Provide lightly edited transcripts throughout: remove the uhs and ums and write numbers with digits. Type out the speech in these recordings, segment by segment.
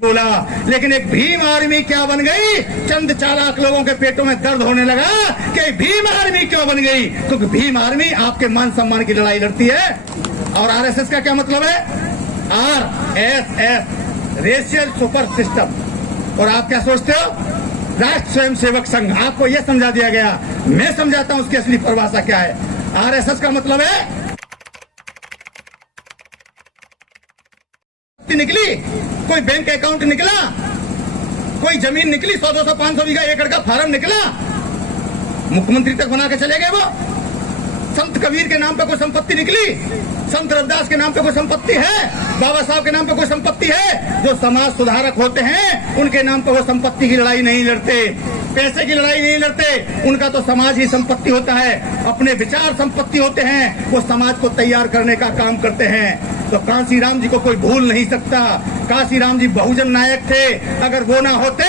बोला, लेकिन एक भीम आर्मी क्या बन गई? चंद चालाक लोगों के पेटों में दर्द होने लगा कि भीम आर्मी क्यों बन गई? क्योंकि भीम आर्मी आपके मान सम्मान की लड़ाई लड़ती है। और आरएसएस का क्या मतलब है? RSS, racial super system. और आप क्या सोचते हो? राष्ट्र स्वयं सेवक संघ। आपको यह समझा दिया गया, मैं समझाता हूं उसकी असली परिभाषा क्या है। आरएसएस का मतलब है निकली, कोई बैंक अकाउंट निकला, कोई जमीन निकली, 100-200 500 बीघा एकड़ का फार्म निकला, मुख्यमंत्री तक बना के चले गए वो। संत कबीर के नाम पे कोई संपत्ति निकली, संत रविदास के नाम पे कोई संपत्ति है, बाबा साहब के नाम पे कोई संपत्ति है। जो समाज सुधारक होते हैं उनके नाम पे वो संपत्ति की लड़ाई नहीं लड़ते, पैसे की लड़ाई नहीं लड़ते। उनका तो समाज ही संपत्ति होता है, अपने विचार संपत्ति होते हैं। वो समाज को तैयार करने का काम करते हैं। तो कांसीराम जी को कोई भूल नहीं सकता। कांसीराम जी बहुजन नायक थे। अगर वो ना होते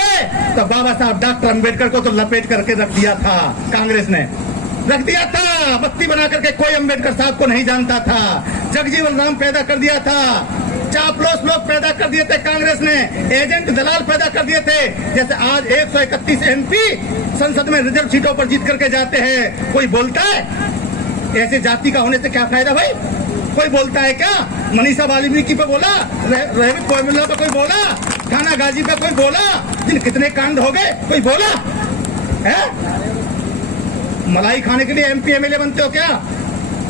तो बाबा साहब डॉक्टर अम्बेडकर को तो लपेट करके रख दिया था, कांग्रेस ने रख दिया था। बत्ती बना करके कोई अम्बेडकर साहब को नहीं जानता था। जगजीवन राम पैदा कर दिया था, चापलूस लोग पैदा कर दिए थे कांग्रेस ने, एजेंट दलाल पैदा कर दिए थे। जैसे आज 131 एमपी संसद में रिजर्व सीटों पर जीत करके जाते हैं, कोई बोलता है? ऐसे जाति का होने से क्या फायदा भाई? कोई बोलता है क्या? मनीषा वाल्मीकि पे बोला, रोहित कोयमुल्ला पे कोई बोला, थाना गाजी पे कोई बोला, जिन कितने कांड हो गए, कोई बोला है? मलाई खाने के लिए एमपी एमएलए बनते हो क्या?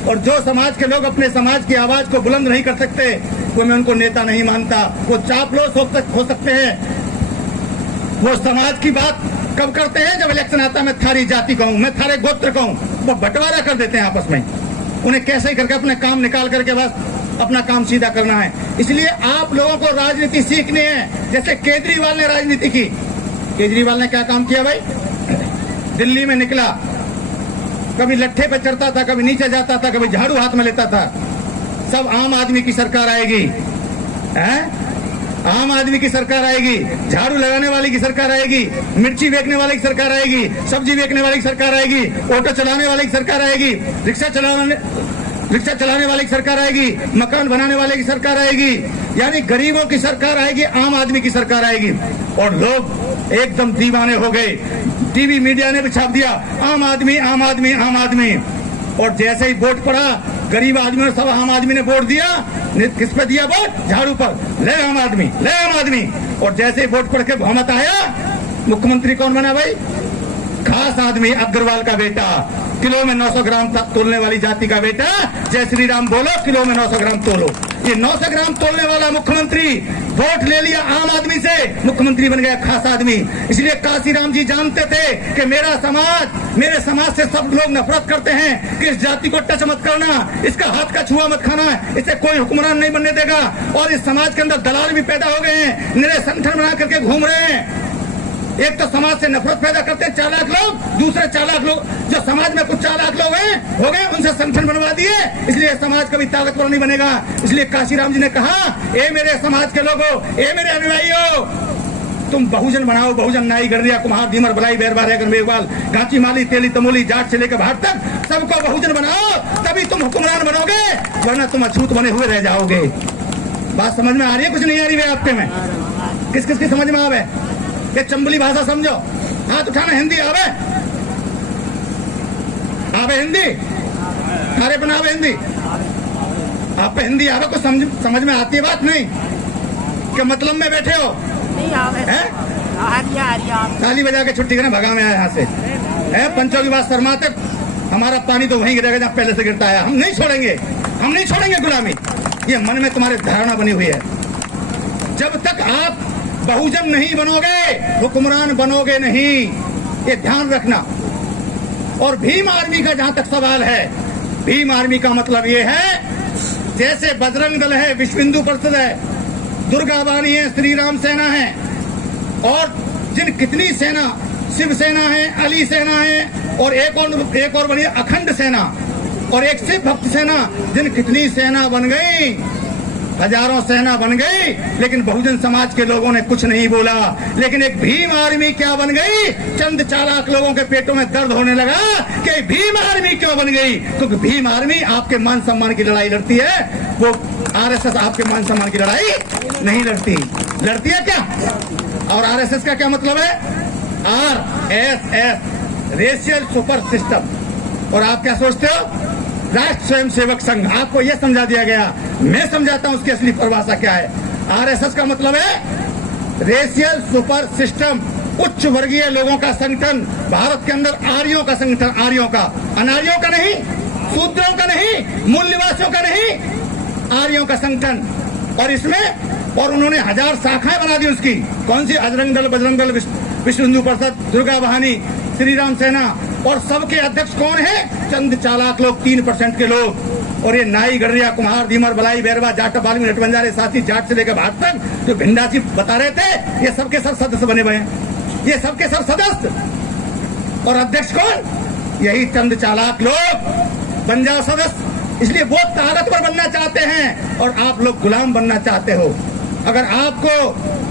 और जो समाज के लोग अपने समाज की आवाज को बुलंद नहीं कर सकते, वो मैं उनको नेता नहीं मानता। वो चापलूस हो सकते हैं। वो समाज की बात कब करते हैं? जब इलेक्शन आता है, मैं थारी जाति कहूं, मैं थारे गोत्र कहूं, वो बंटवारा कर देते हैं आपस में। उन्हें कैसे करके अपने काम निकाल करके बस अपना काम सीधा करना है। इसलिए आप लोगों को राजनीति सीखनी है। जैसे केजरीवाल ने राजनीति की। केजरीवाल ने क्या काम किया भाई? दिल्ली में निकला, कभी लट्ठे पे चढ़ता था, कभी नीचे जाता था, कभी झाड़ू हाथ में लेता था। सब आम आदमी की सरकार आएगी, है? आम आदमी की सरकार आएगी, झाड़ू लगाने वाली की सरकार आएगी, मिर्ची बेचने वाले की सरकार आएगी, सब्जी बेचने वाली की सरकार आएगी, ऑटो चलाने वाले की सरकार आएगी, रिक्शा चलाने वाले की सरकार आएगी, मकान बनाने वाले की सरकार आएगी। यानी गरीबों की सरकार आएगी, आम आदमी की सरकार आएगी। और लोग एकदम दीवाने हो गए। टीवी मीडिया ने भी छाप दिया, आम आदमी आम आदमी आम आदमी। और जैसे ही वोट पड़ा, गरीब आदमी ने, सब आम आदमी ने वोट दिया। किस पे दिया वोट? झाड़ू पर। ले आम आदमी, ले आम आदमी। और जैसे ही वोट पड़ के बहुमत आया, मुख्यमंत्री कौन बना भाई? खास आदमी, अग्रवाल का बेटा, किलो में 900 ग्राम तोलने वाली जाति का बेटा। जय श्री राम बोलो, किलो में 900 ग्राम तोलो। ये 900 ग्राम तोलने वाला मुख्यमंत्री वोट ले लिया आम आदमी से, मुख्यमंत्री बन गया खास आदमी। इसलिए कांसीराम जी जानते थे कि मेरे समाज से सब लोग नफरत करते हैं कि इस जाति को टच मत करना, इसका हाथ का छुआ मत खाना, इसे कोई हुक्मरान नहीं बनने देगा। और इस समाज के अंदर दलाल भी पैदा हो गए हैं, निरे संगठन बना करके घूम रहे हैं। एक तो समाज से नफरत पैदा करते हैं चालाक लोग, दूसरे चालाक लोग जो समाज में कुछ चालाक लोग हो गए, उनसे संगठन बनवा दिए। इसलिए समाज कभी ताकतवर नहीं बनेगा। इसलिए कांसीराम जी ने कहा, ए मेरे समाज के लोगों, ए मेरे अनुयायियों, तुम बहुजन बनाओ, बहुजन नाई गढ़िया कुम्हार धीमर बलाई बैरबार है मेघवाल गांची माली तेली तमोली जाट से लेकर बाहर तक सबको बहुजन बनाओ, तभी तुम हुक्मरान बनोगे, वरना तुम अछूत बने हुए रह जाओगे। बात समझ में आ रही है? कुछ नहीं आ रही है आपके में? किस किस की समझ में आवे? ये चंबली भाषा समझो, हाथ उठाना। हिंदी आवे? आवे हिंदी? अरे बनावे हिंदी? आप पे हिंदी आवे? कुछ समझ में आती है बात? नहीं क्या मतलब में बैठे हो? नहीं आवे है? ताली बजा के छुट्टी करना, भगा में आया यहाँ से है। पंचों की बात शर्माते, हमारा पानी तो वहीं गिरेगा जहाँ पहले से गिरता है। हम नहीं छोड़ेंगे गुलामी। ये मन में तुम्हारे धारणा बनी हुई है। जब तक आप बहुजन नहीं बनोगे, हुक्मरान बनोगे नहीं, ये ध्यान रखना। और भीम आर्मी का जहां तक सवाल है, भीम आर्मी का मतलब ये है, जैसे बजरंग दल है, विश्व हिंदू परिषद है, दुर्गा बानी है, श्री राम सेना है, और जिन कितनी सेना, शिव सेना है, अली सेना है, और एक और बनी अखंड सेना, और एक शिव भक्त सेना। जिन कितनी सेना बन गई, हजारों सेना बन गई, लेकिन बहुजन समाज के लोगों ने कुछ नहीं बोला। लेकिन एक भीम आर्मी क्या बन गई? चंद चालाक लोगों के पेटों में दर्द होने लगा कि भीम आर्मी क्यों बन गई? क्योंकि भीम आर्मी आपके मान सम्मान की लड़ाई लड़ती है, वो आरएसएस आपके मान सम्मान की लड़ाई नहीं लड़ती। लड़ती है क्या? और आरएसएस का क्या मतलब है? RSS, racial super system. और आप क्या सोचते हो? राष्ट्र स्वयं सेवक संघ। आपको यह समझा दिया गया, मैं समझाता हूं उसकी असली परिभाषा क्या है। आरएसएस का मतलब है रेशियल सुपर सिस्टम, उच्च वर्गीय लोगों का संगठन। भारत के अंदर आर्यों का संगठन, आर्यों का, अनार्यों का नहीं, शूद्रों का नहीं, मूल निवासियों का नहीं, आर्यों का संगठन। और इसमें और उन्होंने 1000 शाखाएं बना दी उसकी। कौन सी? अजरंग दल, बजरंग दल, विश्व हिंदू परिषद, दुर्गा वाहिनी, श्री राम सेना। और सबके अध्यक्ष कौन है? चंद चालाक लोग, 3% के लोग। और ये नाई, गडरिया, कुम्हार, दीमर, बलाई, बैरवा, जाट, बाल्मीकि, नट बंजारे, साथी, जाट से लेकर भाट तक जो भिंडासी बता रहे थे, ये सबके सब सदस्य बने हुए हैं। ये सबके सब सदस्य। और अध्यक्ष कौन? यही चंद चालाक लोग बन जाओ सदस्य। इसलिए वो ताकतवर बनना चाहते हैं और आप लोग गुलाम बनना चाहते हो। अगर आपको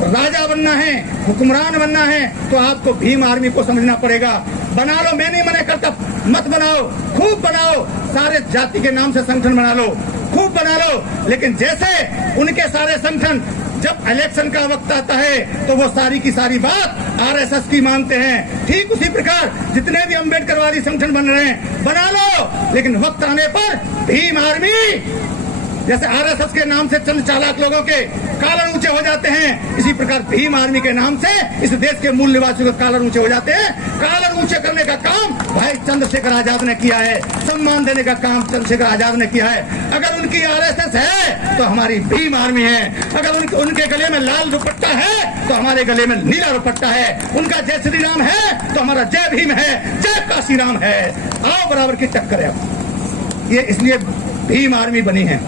राजा बनना है, हुक्मरान बनना है, तो आपको भीम आर्मी को समझना पड़ेगा। बना लो, मैं नहीं मना करता, मत बनाओ, खूब बनाओ, सारे जाति के नाम से संगठन बना लो, खूब बना लो। लेकिन जैसे उनके सारे संगठन जब इलेक्शन का वक्त आता है तो वो सारी की सारी बात आरएसएस की मानते हैं, ठीक उसी प्रकार जितने भी अम्बेडकरवादी संगठन बन रहे हैं बना लो, लेकिन वक्त आने पर भीम आर्मी जैसे आरएसएस के नाम से चंद चालाक लोगों के कालर ऊंचे हो जाते हैं, इसी प्रकार भीम आर्मी के नाम से इस देश के मूल निवासियों के कालर ऊंचे हो जाते हैं। कालर ऊंचे करने का काम भाई चंद्रशेखर आजाद ने किया है, सम्मान देने का काम चंद्रशेखर आजाद ने किया है। अगर उनकी आरएसएस है तो हमारी भीम आर्मी है। अगर उनके गले में लाल दुपट्टा है तो हमारे गले में नीला दुपट्टा है। उनका जय श्री राम है तो हमारा जय भीम है, जय काशी राम है। आओ बराबर की टक्कर है। ये इसलिए भीम आर्मी बनी है,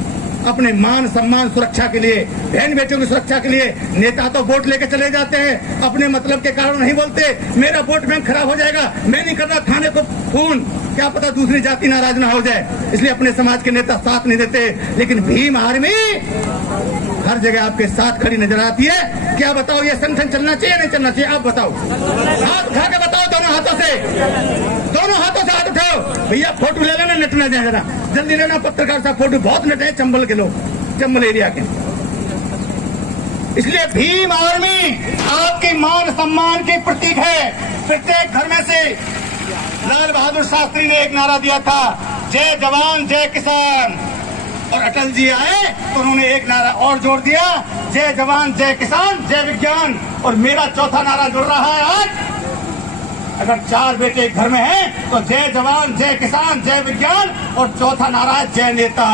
अपने मान सम्मान सुरक्षा के लिए, बहन बेटियों की सुरक्षा के लिए। नेता तो वोट लेके चले जाते हैं, अपने मतलब के कारण नहीं बोलते मेरा वोट बैंक खराब हो जाएगा, मैं नहीं कर रहा खाने को खून, क्या पता दूसरी जाति नाराज ना हो जाए, इसलिए अपने समाज के नेता साथ नहीं देते। लेकिन भीम आर्मी हर जगह आपके साथ खड़ी नजर आती है। क्या बताओ, ये संगठन चलना चाहिए नहीं चलना चाहिए? आप बताओ, हाथ उठा के बताओ, दोनों हाथों से, दोनों हाथों से हाथ उठाओ। भैया फोटो ले लेना, नटना जाए जरा, जल्दी लेना पत्रकार साहब, फोटो बहुत नटे हैं चंबल के लोग, चंबल एरिया के। इसलिए भीम आर्मी आपकी मान सम्मान की प्रतीक है। प्रत्येक घर में से लाल बहादुर शास्त्री ने एक नारा दिया था, जय जवान जय किसान। और अटल जी आए तो उन्होंने एक नारा और जोड़ दिया, जय जवान जय किसान जय विज्ञान। और मेरा चौथा नारा जुड़ रहा है आज, अगर 4 बेटे एक घर में हैं तो जय जवान जय किसान जय विज्ञान, और चौथा नारा है जय नेता।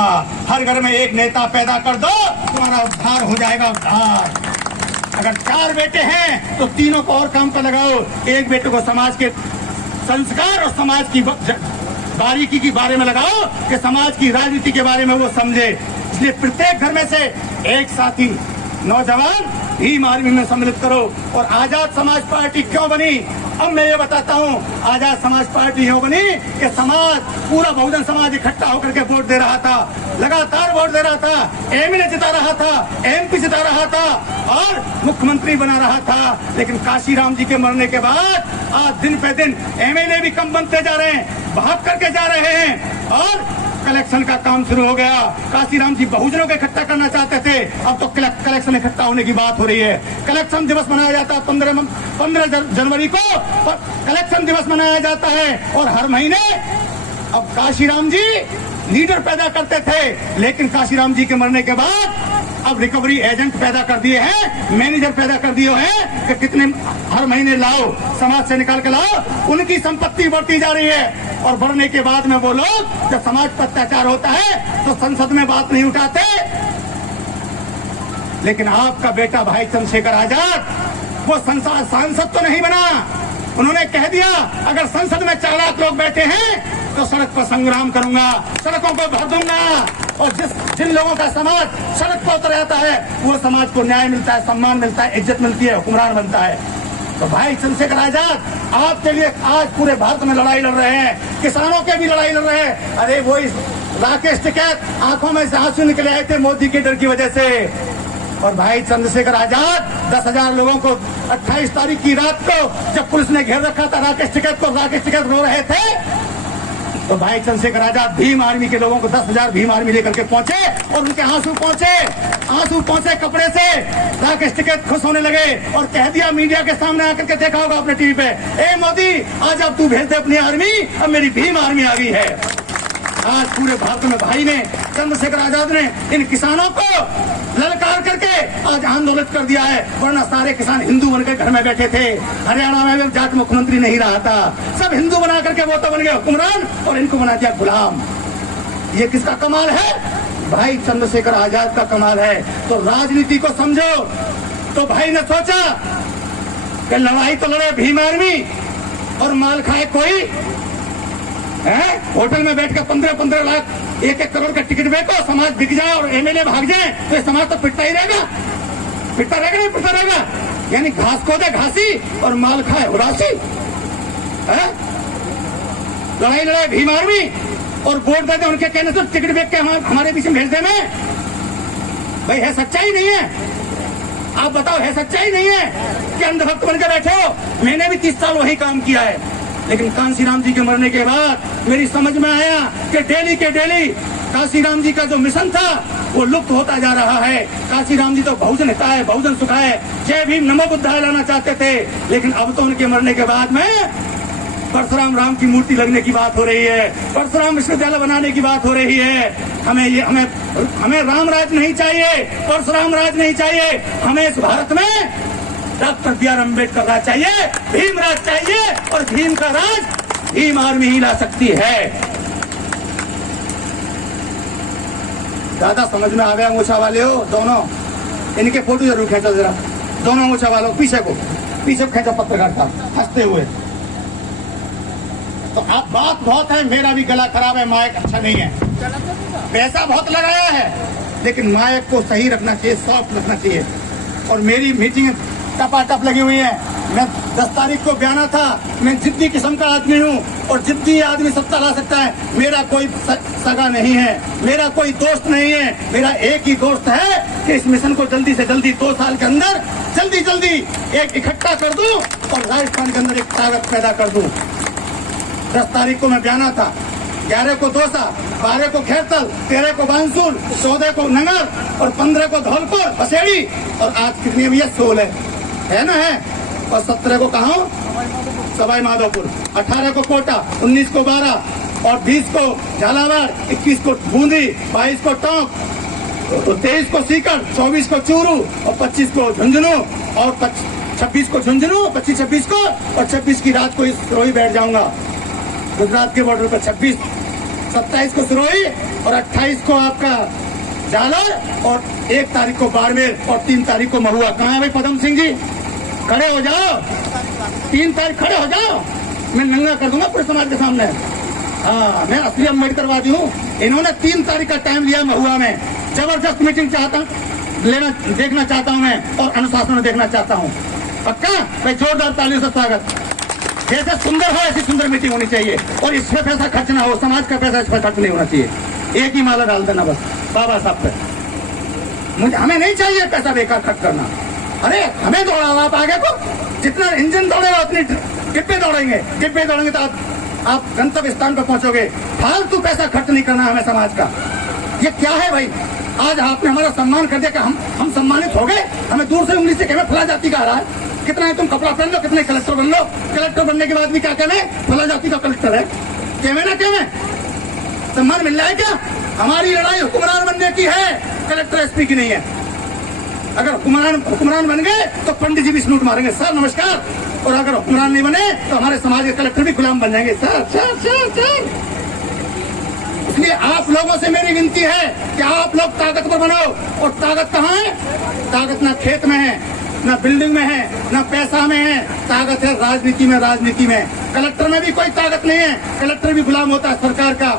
हर घर में एक नेता पैदा कर दो, तुम्हारा उद्धार हो जाएगा, उद्धार। अगर 4 बेटे हैं तो तीनों को और काम पर लगाओ। एक बेटे को समाज के संस्कार और समाज की बारीकी के बारे में लगाओ कि समाज की राजनीति के बारे में वो समझे। इसलिए प्रत्येक घर में से एक साथी नौजवान भीम आर्मी में सम्मिलित करो। और आजाद समाज पार्टी क्यों बनी? अब मैं ये बताता हूँ। आजाद समाज पार्टी क्यों बनी कि समाज, पूरा बहुजन समाज इकट्ठा होकर के वोट दे रहा था, लगातार वोट दे रहा था, एमएलए जिता रहा था, एमपी जिता रहा था और मुख्यमंत्री बना रहा था। लेकिन काशीराम जी के मरने के बाद आज दिन पे दिन एमएलए भी कम बनते जा रहे हैं, भाग करके जा रहे हैं और कलेक्शन का काम शुरू हो गया। काशीराम जी बहुजनों को इकट्ठा करना चाहते थे, अब तो कलेक्शन इकट्ठा होने की बात हो रही है। कलेक्शन दिवस मनाया जाता है 15 जनवरी को कलेक्शन दिवस मनाया जाता है। और हर महीने अब काशीराम जी लीडर पैदा करते थे, लेकिन काशीराम जी के मरने के बाद अब रिकवरी एजेंट पैदा कर दिए हैं, मैनेजर पैदा कर दिए हैं कि कितने हर महीने लाओ, समाज से निकाल के लाओ। उनकी संपत्ति बढ़ती जा रही है और बढ़ने के बाद में वो लोग जब समाज पर अत्याचार होता है तो संसद में बात नहीं उठाते। लेकिन आपका बेटा भाई चंद्रशेखर आजाद वो सांसद तो नहीं बना, उन्होंने कह दिया अगर संसद में 4 लाख लोग बैठे हैं तो सड़क पर संग्राम करूंगा, सड़कों को भर दूंगा। और जिन लोगों का समाज सड़क पर उतर जाता है वो समाज को न्याय मिलता है, सम्मान मिलता है, इज्जत मिलती है, हुक्मरान बनता है। तो भाई चंद्रशेखर आजाद आपके लिए आज पूरे भारत में लड़ाई लड़ रहे हैं, किसानों के भी लड़ाई लड़ रहे हैं। अरे वो राकेश टिकैत आंखों में से आंसू निकले आए थे मोदी के डर की वजह से। और भाई चंद्रशेखर आजाद 10,000 लोगों को 28 तारीख की रात को जब पुलिस ने घेर रखा था राकेश टिकैत को, राकेश टिकैत रो रहे थे तो भाई चंद्रशेखर आजाद भीम आर्मी के लोगों को 10,000 भीम आर्मी लेकर के पहुंचे और उनके आंसू पहुंचे कपड़े से। राकेश टिकैत खुश होने लगे और कह दिया मीडिया के सामने आकर के, देखा होगा अपने टीवी पे, ए मोदी आज अब तू भेज दे अपनी आर्मी, अब मेरी भीम आर्मी आ गई है। आज पूरे भारत में भाई ने, चंद्रशेखर आजाद ने इन किसानों को ललकार करके आज आंदोलित कर दिया है, वरना सारे किसान हिंदू बनकर घर में बैठे थे। हरियाणा में भी जाट मुख्यमंत्री नहीं रहा था, सब हिंदू बना करके वो तो बन गए हुक्मरान और इनको बना दिया गुलाम। ये किसका कमाल है? भाई चंद्रशेखर आजाद का कमाल है। तो राजनीति को समझो। तो भाई ने सोचा कि लड़ाई तो लड़े भीम आर्मी और माल खाए कोई है? होटल में बैठ कर 15-15 लाख 1-1 करोड़ का टिकट बेचो, समाज बिक जाए और एमएलए भाग जाए तो ये समाज तो पिटता ही रहेगा, पिटता रहेगा। यानी घास को दे घासी और माल खाए उदासी। लड़ाई लड़ाई भीम आर्मी और वोट देते उनके कहने से टिकट बेच के हमारे बीच में भेज दे में। भाई है सच्चाई नहीं है? आप बताओ, है सच्चाई नहीं है कि अंधभक्त बनकर बैठे हो? मैंने भी 30 साल वही काम किया है, लेकिन कांसीराम जी के मरने के बाद मेरी समझ में आया कि डेली के डेली कांसीराम जी का जो मिशन था वो लुप्त होता जा रहा है। कांसीराम जी तो बहुजन हिताय बहुजन सुखाय जय भीम नमो बुद्धाय लाना चाहते थे, लेकिन अब तो उनके मरने के बाद में परशुराम राम की मूर्ति लगने की बात हो रही है, परशुराम विश्वविद्यालय बनाने की बात हो रही है। हमें राम राज नहीं चाहिए, परशुराम राज नहीं चाहिए, हमें इस भारत में डॉक्टर बी.आर. अम्बेडकर राज चाहिए, भीम राज चाहिए और भीम का राज भीम आर्मी ही ला सकती है। ज्यादा समझ में आ गया मूछा वाले हो दोनों, इनके फोटो जरूर खींचो जरा, दोनों मूछा वालों पीछे खींचो पत्रकार का हंसते हुए। तो अब बात बहुत है, मेरा भी गला खराब है, माइक अच्छा नहीं है, पैसा बहुत लगाया है, लेकिन माइक को सही रखना चाहिए, सॉफ्ट रखना चाहिए। और मेरी मीटिंग टपाटप लगी हुई है। मैं 10 तारीख को बयाना था, मैं जिद्दी किस्म का आदमी हूँ और जिद्दी आदमी सत्ता ला सकता है। मेरा कोई सगा नहीं है, मेरा कोई दोस्त नहीं है, मेरा एक ही दोस्त है कि इस मिशन को जल्दी से जल्दी 2 साल के अंदर जल्दी एक इकट्ठा कर दूं और राजस्थान के अंदर एक ताकत पैदा कर दूं। 10 तारीख को मैं बयाना था, 11 को दौसा, 12 को खैरतल, 13 को बांसुर, 14 को नंगर और 15 को धौलपुर बसेड़ी और आज कितनी भैया 16 है ना है, और 17 को कहा सवाई माधोपुर, 18 को कोटा, 19 को 12 और 20 को झालावाड़, 21 को बूंदी, 22 को टोंक, 23 को सीकर, 24 को चूरू और 25 को झुंझुनू और 26 को झुंझुनू, 25-26 को और 26 की रात को सिरोही बैठ जाऊंगा गुजरात के बॉर्डर पर। 26, 27 को सिरोही और 28 को आपका जालौर और 1 तारीख को बाड़मेर और 3 तारीख को महुआ। कहाँ है भाई पदम सिंह जी? खड़े हो जाओ, 3 तारीख खड़े हो जाओ, मैं नंगा कर दूंगा पूरे समाज के सामने। हाँ, मैं असली अम्बेडकरवादी हूँ। इन्होंने 3 तारीख का टाइम लिया महुआ में, जबरदस्त मीटिंग देखना चाहता हूँ मैं और अनुशासन देखना चाहता हूँ। पक्का भाई, जोरदार तालियों से स्वागत। जैसे सुंदर हो ऐसी सुंदर मीटिंग होनी चाहिए और इसमें पैसा खर्च ना हो, समाज का पैसा इसमें खर्च नहीं होना चाहिए। एक ही माला डाल देना बस बाबा साहब पे। हमें नहीं चाहिए पैसा बेकार खर्च करना। अरे हमें दौड़ाओ आप आगे को, जितना इंजन दौड़ेगा उतनी डिब्बे दौड़ेंगे तो आप गंतव्य स्थान पर पहुंचोगे। फालतू पैसा खर्च नहीं करना हमें समाज का। ये क्या है भाई? आज आपने हमारा सम्मान कर दिया कि हम सम्मानित हो गए। हमें दूर से उंगली से कहना फला जाति का आ रहा है, कितना है तुम कपड़ा पहन लो, कितने कलेक्टर बन लो। कलेक्टर बनने के बाद भी क्या कहने, फला जाति का कलेक्टर है, कहवे सम्मान मिल रहा है क्या? हमारी लड़ाई हुक्मरान बनने की है, कलेक्टर एसपी की नहीं है। अगर हुक्मरान बन गए तो पंडित जी भी सलूट मारेंगे, सर नमस्कार। और अगर हुक्मरान नहीं बने तो हमारे समाज के कलेक्टर भी गुलाम बन जाएंगे, सर। इसलिए आप लोगों से मेरी विनती है कि आप लोग ताकतवर बनो। और ताकत कहाँ है? ताकत ना खेत में है, ना बिल्डिंग में है, ना पैसा में है, ताकत है राजनीति में। कलेक्टर में भी कोई ताकत नहीं है, कलेक्टर भी गुलाम होता है सरकार का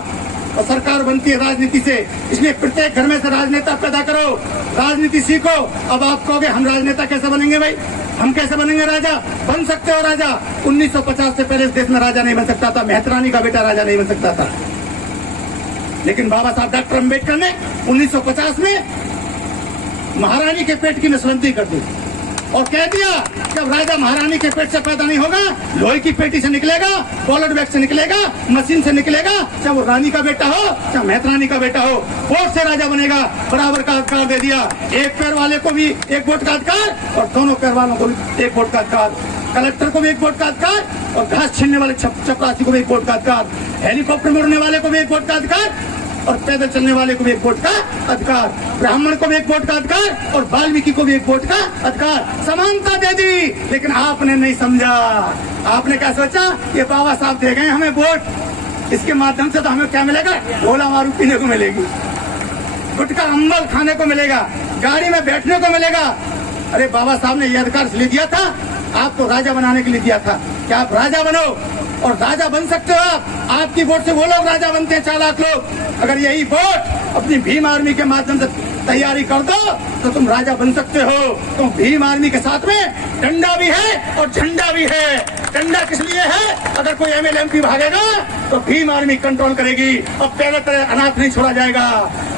और सरकार बनती है राजनीति से। इसलिए प्रत्येक घर में से राजनेता पैदा करो, राजनीति सीखो। अब आप कहोगे हम राजनेता कैसे बनेंगे? भाई हम कैसे बनेंगे राजा? बन सकते हो राजा। 1950 से पहले इस देश में राजा नहीं बन सकता था, मेहतरानी का बेटा राजा नहीं बन सकता था, लेकिन बाबा साहब डॉक्टर अम्बेडकर ने 1950 में महारानी के पेट की नसबंदी कर दी। और कह दिया जब राजा महारानी के पेट से पैदा नहीं होगा, लोहे की पेटी से निकलेगा, पॉलिट बैग से निकलेगा, मशीन से निकलेगा, चाहे वो रानी का बेटा हो चाहे मेहतरानी का बेटा हो, वोट से राजा बनेगा। बराबर का अधिकार दे दिया, एक पैर वाले को भी एक वोट का अधिकार और दोनों पैर वालों को भी एक वोट का अधिकार, कलेक्टर को भी एक वोट का अधिकार और घास छीनने वाले चपरासी को भी एक वोट का अधिकार, हेलीकॉप्टर में उड़ने वाले को भी एक वोट का अधिकार और पैदल चलने वाले को भी एक वोट का अधिकार, ब्राह्मण को भी एक वोट का अधिकार और वाल्मीकि को भी एक वोट का अधिकार। समानता दे दी, लेकिन आपने नहीं समझा। आपने क्या सोचा, ये बाबा साहब दे गए हमें वोट, इसके माध्यम से तो हमें क्या मिलेगा, गोला मारू पीने को मिलेगी, गुटखा अम्बल खाने को मिलेगा, गाड़ी में बैठने को मिलेगा। अरे बाबा साहब ने यह अधिकार इसलिए दिया था, आपको राजा बनाने के लिए दिया था कि आप राजा बनो और राजा बन सकते हो। आपकी वोट से वो लोग राजा बनते हैं, 4 लाख लोग। अगर यही वोट अपनी भीम आर्मी के माध्यम से तैयारी कर दो तो तुम राजा बन सकते हो। तो भीम आर्मी के साथ में डंडा भी है और झंडा भी है। डंडा किस लिए है, अगर कोई एमएलए एमपी भागेगा तो भीम आर्मी कंट्रोल करेगी। अब पहले तरह अनाथ नहीं छोड़ा जाएगा,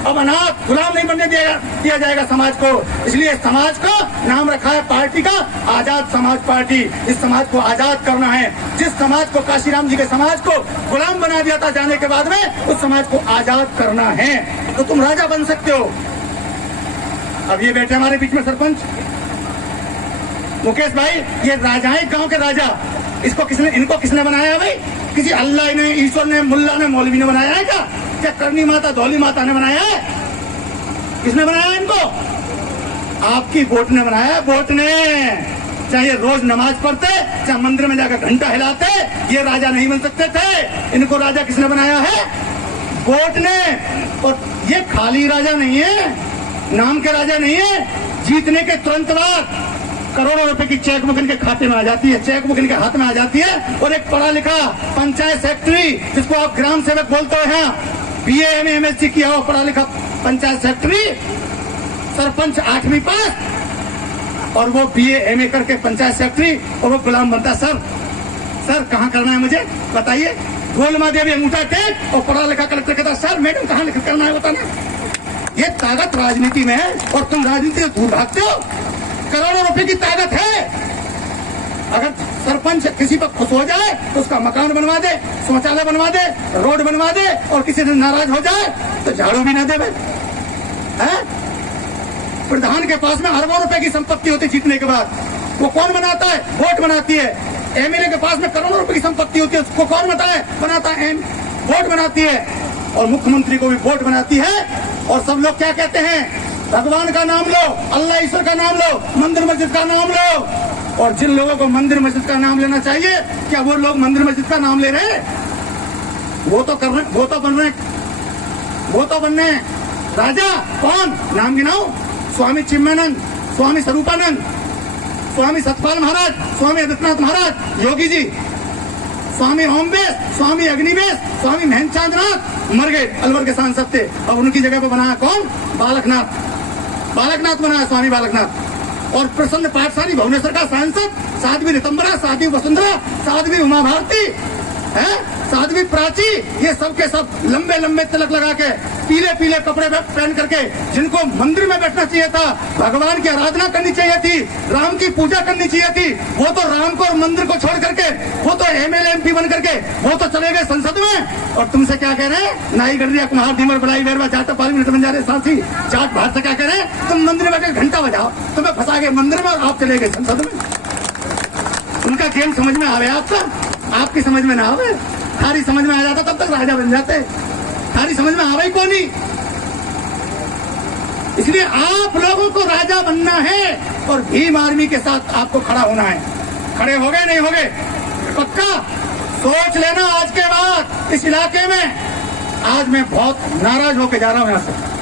अब अनाथ गुलाम नहीं बनने दिया जाएगा समाज को। इसलिए समाज को नाम रखा है पार्टी का आजाद समाज पार्टी। इस समाज को आजाद करना है। जिस समाज को काशीराम जी के समाज को गुलाम बना दिया था जाने के बाद में, उस समाज को आजाद करना है। तो तुम राजा बन सकते हो। अब ये बैठे हमारे बीच में सरपंच मुकेश भाई, ये राजा है, गांव के राजा। इनको किसने बनाया भाई? किसी अल्लाह ने, ईश्वर ने, मुल्ला ने, मौलवी ने बनाया है क्या करनी माता, धौली माता ने बनाया है? किसने बनाया इनको? आपकी वोट ने बनाया है, वोट ने। चाहे रोज नमाज पढ़ते, चाहे मंदिर में जाकर घंटा हिलाते, ये राजा नहीं बन सकते थे। इनको राजा किसने बनाया है? वोट ने। और ये खाली राजा नहीं है, नाम के राजा नहीं है। जीतने के तुरंत बाद करोड़ों रुपए की चेक बुक इनके खाते में आ जाती है, चेक बुक इनके हाथ में आ जाती है। और एक पढ़ा लिखा पंचायत सेक्रेटरी, जिसको आप ग्राम सेवक बोलते हैं, BA MA MSc किया हुआ पढ़ा लिखा पंचायत सेक्रेटरी, सरपंच 8वीं पास, और वो BA MA करके पंचायत सेक्रेटरी, और वो गुलाम बनता। सर कहाँ करना है मुझे बताइए। गोलमा देवी अंगूठा टेक और पढ़ा लिखा कलेक्टर कहता, सर मैडम कहाँ लिखा करना है बताना। ये ताकत राजनीति में है और तुम राजनीति से दूर भागते हो। करोड़ों रुपए की ताकत है। अगर सरपंच किसी पर खुश हो जाए तो उसका मकान बनवा दे, शौचालय बनवा दे, रोड बनवा दे, और किसी से नाराज हो जाए तो झाड़ू भी ना देवे। प्रधान के पास में अरबों रुपए की संपत्ति होती जीतने के बाद, वो कौन बनाता है? वोट बनाती है। MLA के पास में करोड़ों रुपए की संपत्ति होती है, उसको कौन बनाता है? वोट बनाती है। और मुख्यमंत्री को भी वोट बनाती है। और सब लोग क्या कहते हैं? भगवान का नाम लो, अल्लाह ईश्वर का नाम लो, मंदिर मस्जिद का नाम लो। और जिन लोगों को मंदिर मस्जिद का नाम लेना चाहिए, क्या वो लोग मंदिर मस्जिद का नाम ले रहे हैं? वो तो बन रहे हैं राजा। कौन? नाम गिनाओ। स्वामी चिन्मयानंद, स्वामी स्वरूपानंद, स्वामी सतपाल महाराज, स्वामी आदित्यनाथ महाराज, योगी जी, स्वामी ओमवेश, स्वामी अग्निवेश, स्वामी महेंद्रनाथ मर गए, अलवर के सांसद थे। अब उनकी जगह पर बनाया कौन? बालकनाथ बनाया, स्वामी बालकनाथ। और प्रसन्न पाठशाली भुवनेश्वर का सांसद साध्वी ऋतंबरा, साध्वी वसुंधरा, साध्वी उमा भारती, साध्वी प्राची, ये सब के सब लंबे लंबे तिलक लगा के, पीले पीले कपड़े पहन करके, जिनको मंदिर में बैठना चाहिए था, भगवान की आराधना करनी चाहिए थी, राम की पूजा करनी चाहिए थी, वो तो राम को और मंदिर को छोड़ करके, वो तो MLA MP बन करके वो तो चले गए संसद में। और तुमसे क्या कह रहे हैं? नाई गडरिया कुम्हार धीमर बलाई बैरवा जाटा पार्लियामेंट बन जा रहे साथी जाट भाट से क्या कह रहे हैं? तुम मंदिर में बैठे घंटा बजाओ, तुम्हें फंसा गए मंदिर में और आप चले गए संसद में। उनका गेम समझ में आवे आपका, आपकी समझ में ना आवे। थारी समझ में आ जाता तब तक राजा बन जाते, थारी समझ में आवे ही कौन नहीं। इसलिए आप लोगों को राजा बनना है और भीम आर्मी के साथ आपको खड़ा होना है। खड़े हो गए? नहीं हो गए? पक्का सोच लेना आज के बाद इस इलाके में। आज मैं बहुत नाराज होकर जा रहा हूं यहां से,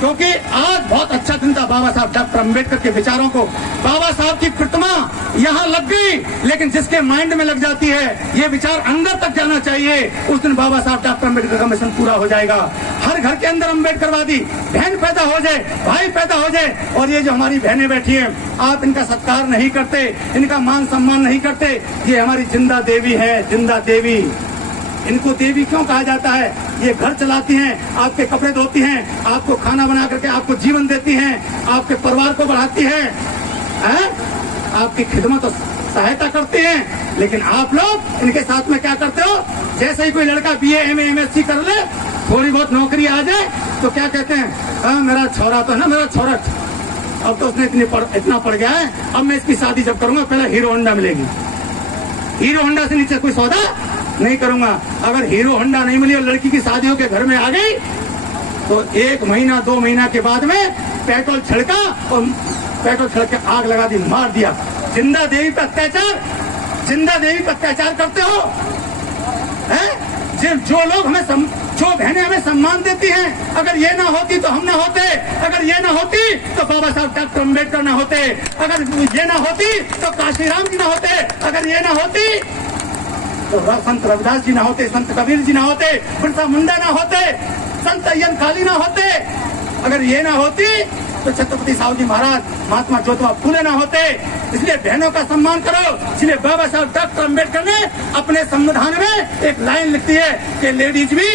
क्योंकि आज बहुत अच्छा दिन था बाबा साहब डॉक्टर अम्बेडकर के विचारों को। बाबा साहब की प्रतिमा यहाँ लग गई, लेकिन जिसके माइंड में लग जाती है ये विचार अंदर तक जाना चाहिए, उस दिन बाबा साहब डॉक्टर अम्बेडकर का मिशन पूरा हो जाएगा। हर घर के अंदर अम्बेडकरवादी बहन पैदा हो जाए, भाई पैदा हो जाए। और ये जो हमारी बहनें बैठी हैं, आप इनका सत्कार नहीं करते, इनका मान सम्मान नहीं करते। ये हमारी जिंदा देवी है, जिंदा देवी। इनको देवी क्यों कहा जाता है? ये घर चलाती हैं, आपके कपड़े धोती हैं, आपको खाना बना करके आपको जीवन देती हैं, आपके परिवार को बढ़ाती हैं। हैं? आपकी खिदमत और सहायता करते हैं, लेकिन आप लोग इनके साथ में क्या करते हो? जैसे ही कोई लड़का BA MA MSc कर ले, थोड़ी बहुत नौकरी आ जाए तो क्या कहते हैं, हाँ मेरा छोरा तो ना, मेरा छोरा अब तो उसने इतना पड़ गया है, अब मैं इसकी शादी जब करूंगा पहले हीरो होंडा मिलेगी, हीरो होंडा से नीचे कोई सौदा नहीं करूंगा। अगर हीरो होंडा नहीं मिली और लड़की की शादी होकर घर में आ गई तो 1 महीना 2 महीना के बाद में पेट्रोल छिड़का और पेट्रोल छिड़क के आग लगा दी, मार दिया। जिंदा देवी पर अत्याचार, जिंदा देवी पर अत्याचार करते हो हैं? जो लोग हमें जो बहनें हमें सम्मान देती हैं, अगर ये ना होती तो हम ना होते, अगर ये ना होती तो बाबा साहब डॉक्टर अम्बेडकर ना होते, अगर ये ना होती तो काशीराम जी ना होते, अगर ये ना होती तो संत रविदास जी ना होते, संत कबीर जी ना होते, बिरसा मुंडा ना होते, संत अय्यन काली ना होते, अगर ये ना होती तो छत्रपति साहू जी महाराज, महात्मा ज्योतिबा फूले ना होते। इसलिए बहनों का सम्मान करो। इसलिए बाबा साहब डॉक्टर अम्बेडकर ने अपने संविधान में एक लाइन लिखती है कि लेडीज भी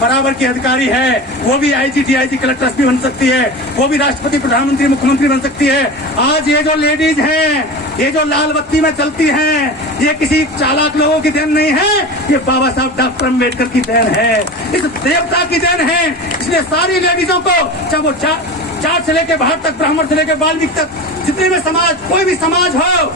बराबर की अधिकारी है, वो भी IG DIG कलेक्टर भी बन सकती है, वो भी राष्ट्रपति प्रधानमंत्री मुख्यमंत्री बन सकती है। आज ये जो लेडीज हैं, ये जो लाल बत्ती में चलती हैं, ये किसी चालाक लोगों की देन नहीं है, ये बाबा साहब डॉक्टर अम्बेडकर की देन है, इस देवता की देन है। इसलिए सारी लेडीजों को, चाहे वो जाट से लेके बाहर तक, ब्राह्मण से लेके बाल्मीकि तक, जितने भी समाज, कोई भी समाज हो,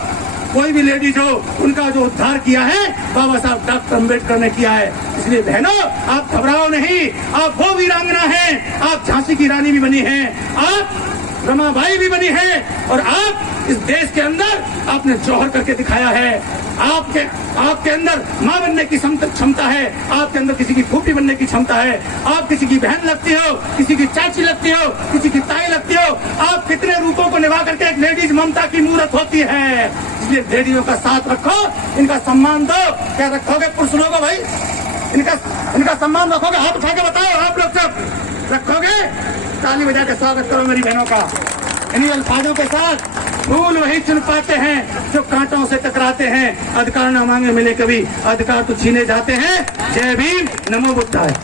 कोई भी लेडीज हो, उनका जो उद्धार किया है बाबा साहब डॉक्टर अम्बेडकर ने किया है। इसलिए बहनों, आप घबराओ नहीं, आप वो वीरांगना हैं, आप झांसी की रानी भी बनी हैं, आप रमाबाई भी बनी है, और आप इस देश के अंदर आपने जौहर करके दिखाया है। आपके अंदर माँ बनने की क्षमता है, आपके अंदर किसी की फूफी बनने की क्षमता है, आप किसी की बहन लगती हो, किसी की चाची लगती हो, किसी की ताई लगती हो। आप कितने रूपों को निभा करके एक लेडीज ममता की मूर्त होती है। इसलिए लेडीजों का साथ रखो, इनका सम्मान दो। क्या रखोगे पुरुष लोगों भाई? इनका सम्मान रखोगे? हाथ उठा के बताओ, आप लोग सब रखोगे? ताली बजा के स्वागत करो मेरी बहनों का। इन्हीं अल्फाजों के साथ फूल वही चुन पाते हैं जो कांटों से टकराते हैं। अधिकार न मांगे मिले कभी, अधिकार तो छीने जाते हैं। जय भीम, नमो बुद्धाय।